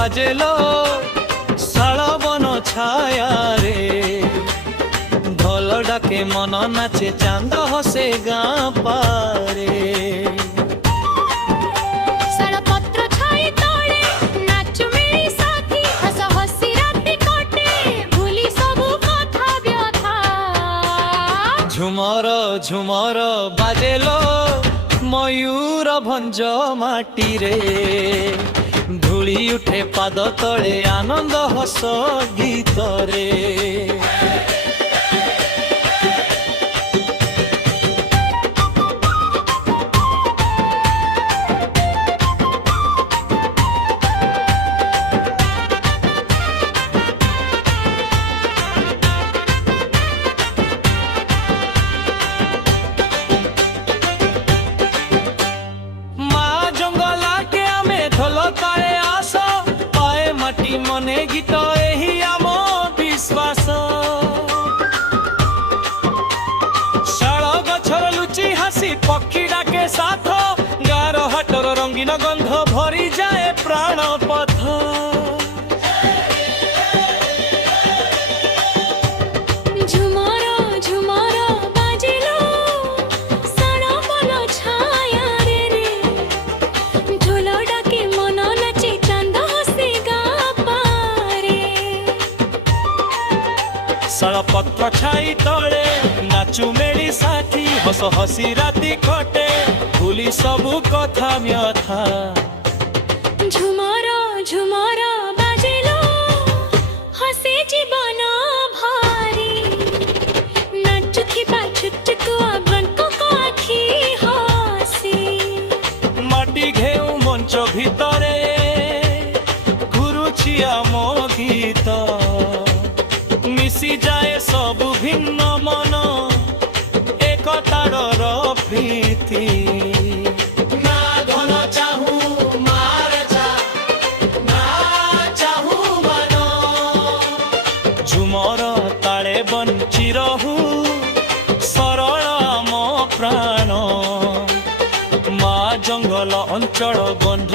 বাজেলো শালবন ছায়া রে ঢোল ডাকে মন নাচে চাঁদ হসে গাঁ পারে ঝুমর ঝুমর বাজেলো ময়ূর ভঞ্জ মাটিরে ধূଳି উঠে পাদ তଳେ আনন্দ হস গীতরে মনে গীত এহি আম বিশ্বাস শাল গছর লুচি হাসি পক্ষী ডাকে সাথ গার হাটর রঙিন গন্ধ ভরি যায় প্রাণ পথ শালপত্র ছাই তଳେ নাচু মেଳି সাথী হস হসি রাতি কটে ভুলি সবু কথা ব্যথা ঝুমর ঝুমর বাজিলো হসে জীবন ভারি নাচুথিবা ছুটকুয়া বনক আখি হসি মাটি ঘেউ মঞ্চ ভিতরে ঘুরুছি আম গীত মিশি যায় সবু ভিন্ন মন একতার প্রীতি না ধন চাহু মার না চাহু মান ঝুমর তাଳେ বঞ্চি রহু সরল আম প্রাণ মা জঙ্গল অঞ্চল গণ্ড